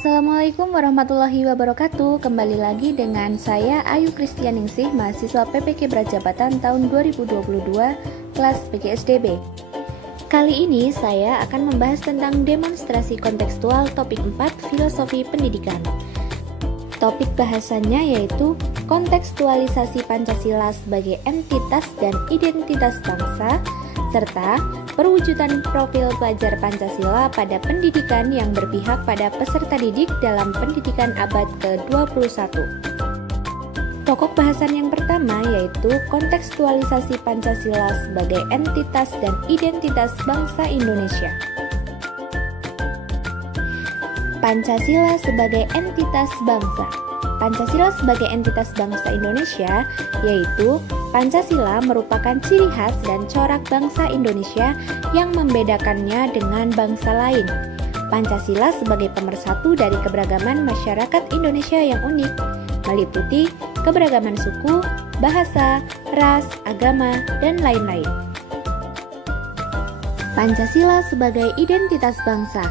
Assalamualaikum warahmatullahi wabarakatuh. Kembali lagi dengan saya Ayu Kristianingsih, mahasiswa PPK Brajabatan tahun 2022, kelas PGSDB. Kali ini saya akan membahas tentang demonstrasi kontekstual topik 4, filosofi pendidikan. Topik bahasannya yaitu kontekstualisasi Pancasila sebagai entitas dan identitas bangsa, serta perwujudan profil pelajar Pancasila pada pendidikan yang berpihak pada peserta didik dalam pendidikan abad ke-21. Pokok bahasan yang pertama yaitu kontekstualisasi Pancasila sebagai entitas dan identitas bangsa Indonesia. Pancasila sebagai entitas bangsa. Pancasila sebagai entitas bangsa Indonesia yaitu Pancasila merupakan ciri khas dan corak bangsa Indonesia yang membedakannya dengan bangsa lain. Pancasila sebagai pemersatu dari keberagaman masyarakat Indonesia yang unik, meliputi keberagaman suku, bahasa, ras, agama, dan lain-lain. Pancasila sebagai identitas bangsa.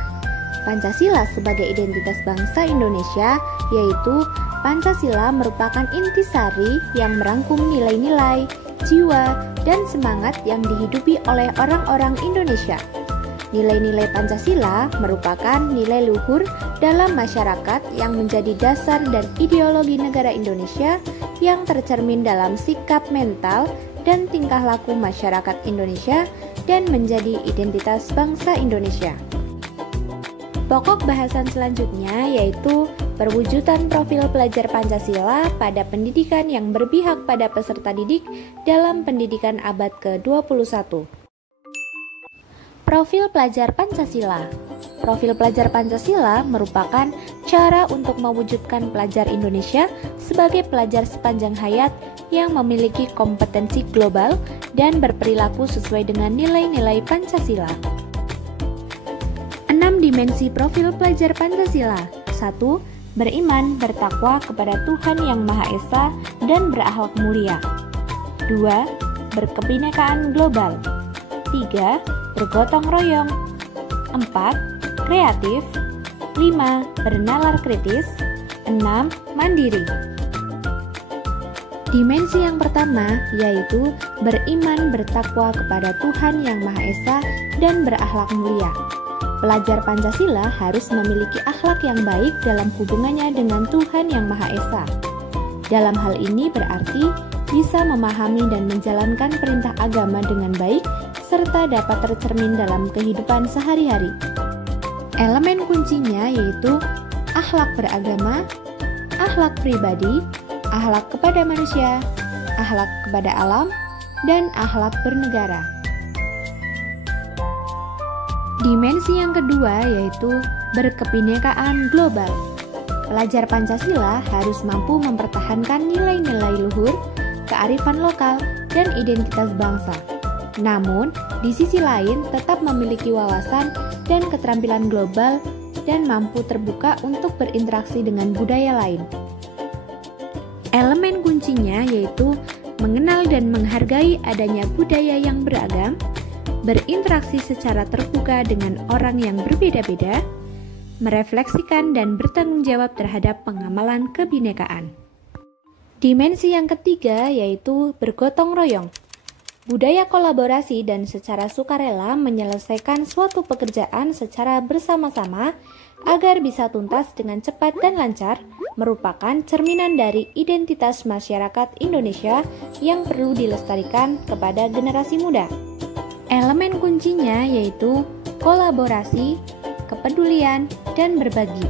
Pancasila sebagai identitas bangsa Indonesia yaitu Pancasila merupakan intisari yang merangkum nilai-nilai, jiwa, dan semangat yang dihidupi oleh orang-orang Indonesia. Nilai-nilai Pancasila merupakan nilai luhur dalam masyarakat yang menjadi dasar dan ideologi negara Indonesia yang tercermin dalam sikap mental dan tingkah laku masyarakat Indonesia dan menjadi identitas bangsa Indonesia. Pokok bahasan selanjutnya yaitu perwujudan profil pelajar Pancasila pada pendidikan yang berpihak pada peserta didik dalam pendidikan abad ke-21. Profil pelajar Pancasila. Profil pelajar Pancasila merupakan cara untuk mewujudkan pelajar Indonesia sebagai pelajar sepanjang hayat yang memiliki kompetensi global dan berperilaku sesuai dengan nilai-nilai Pancasila. 6 dimensi profil pelajar Pancasila. 1. Beriman, bertakwa kepada Tuhan Yang Maha Esa dan berakhlak mulia. 2. Berkebinekaan global. 3. Bergotong royong. 4. Kreatif. 5. Bernalar kritis. 6. Mandiri. Dimensi yang pertama yaitu beriman, bertakwa kepada Tuhan Yang Maha Esa dan berakhlak mulia. Pelajar Pancasila harus memiliki akhlak yang baik dalam hubungannya dengan Tuhan Yang Maha Esa. Dalam hal ini berarti bisa memahami dan menjalankan perintah agama dengan baik, serta dapat tercermin dalam kehidupan sehari-hari. Elemen kuncinya yaitu akhlak beragama, akhlak pribadi, akhlak kepada manusia, akhlak kepada alam, dan akhlak bernegara. Dimensi yang kedua yaitu berkebinekaan global. Pelajar Pancasila harus mampu mempertahankan nilai-nilai luhur, kearifan lokal, dan identitas bangsa. Namun, di sisi lain tetap memiliki wawasan dan keterampilan global dan mampu terbuka untuk berinteraksi dengan budaya lain. Elemen kuncinya yaitu mengenal dan menghargai adanya budaya yang beragam, berinteraksi secara terbuka dengan orang yang berbeda-beda, merefleksikan dan bertanggung jawab terhadap pengamalan kebinekaan. Dimensi yang ketiga yaitu bergotong royong. Budaya kolaborasi dan secara sukarela menyelesaikan suatu pekerjaan secara bersama-sama agar bisa tuntas dengan cepat dan lancar merupakan cerminan dari identitas masyarakat Indonesia yang perlu dilestarikan kepada generasi muda. Elemen kuncinya yaitu kolaborasi, kepedulian, dan berbagi.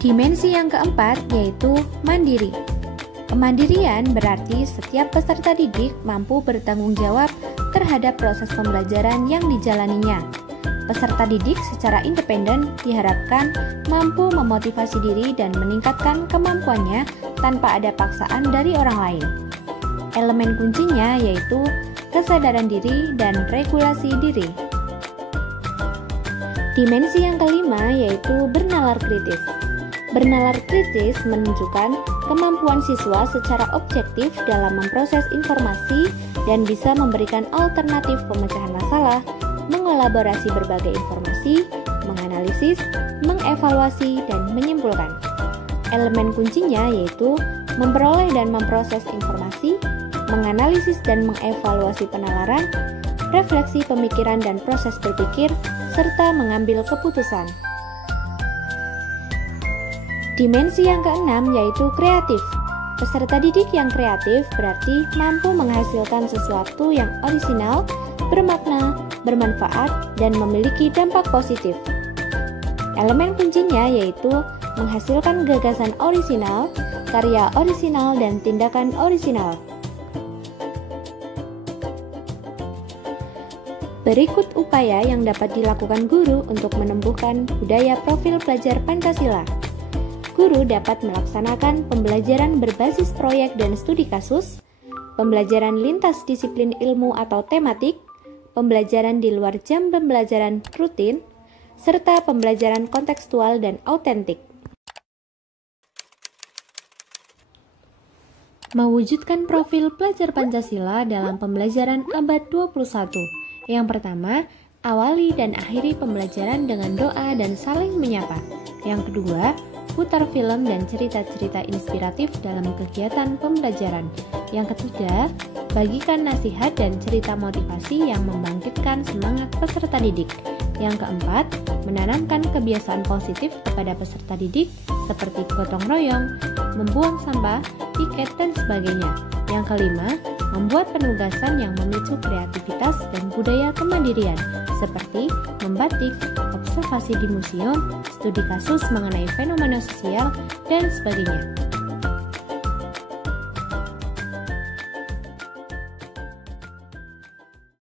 Dimensi yang keempat yaitu mandiri. Kemandirian berarti setiap peserta didik mampu bertanggung jawab terhadap proses pembelajaran yang dijalaninya. Peserta didik secara independen diharapkan mampu memotivasi diri dan meningkatkan kemampuannya tanpa ada paksaan dari orang lain. Elemen kuncinya yaitu kesadaran diri dan regulasi diri. Dimensi yang kelima yaitu bernalar kritis. Bernalar kritis menunjukkan kemampuan siswa secara objektif dalam memproses informasi dan bisa memberikan alternatif pemecahan masalah, mengelaborasi berbagai informasi, menganalisis, mengevaluasi, dan menyimpulkan. Elemen kuncinya yaitu memperoleh dan memproses informasi, menganalisis dan mengevaluasi penalaran, refleksi pemikiran dan proses berpikir, serta mengambil keputusan. Dimensi yang keenam yaitu kreatif. Peserta didik yang kreatif berarti mampu menghasilkan sesuatu yang orisinal, bermakna, bermanfaat, dan memiliki dampak positif. Elemen kuncinya yaitu menghasilkan gagasan orisinal, karya orisinal, dan tindakan orisinal. Berikut upaya yang dapat dilakukan guru untuk menumbuhkan budaya profil pelajar Pancasila. Guru dapat melaksanakan pembelajaran berbasis proyek dan studi kasus, pembelajaran lintas disiplin ilmu atau tematik, pembelajaran di luar jam pembelajaran rutin, serta pembelajaran kontekstual dan autentik. Mewujudkan profil pelajar Pancasila dalam pembelajaran abad 21. Yang pertama, awali dan akhiri pembelajaran dengan doa dan saling menyapa. Yang kedua, putar film dan cerita-cerita inspiratif dalam kegiatan pembelajaran. Yang ketiga, bagikan nasihat dan cerita motivasi yang membangkitkan semangat peserta didik. Yang keempat, menanamkan kebiasaan positif kepada peserta didik seperti gotong royong, membuang sampah, tiket, dan sebagainya. Yang kelima, membuat penugasan yang memicu kreativitas dan budaya kemandirian seperti membatik, observasi di museum, studi kasus mengenai fenomena sosial, dan sebagainya.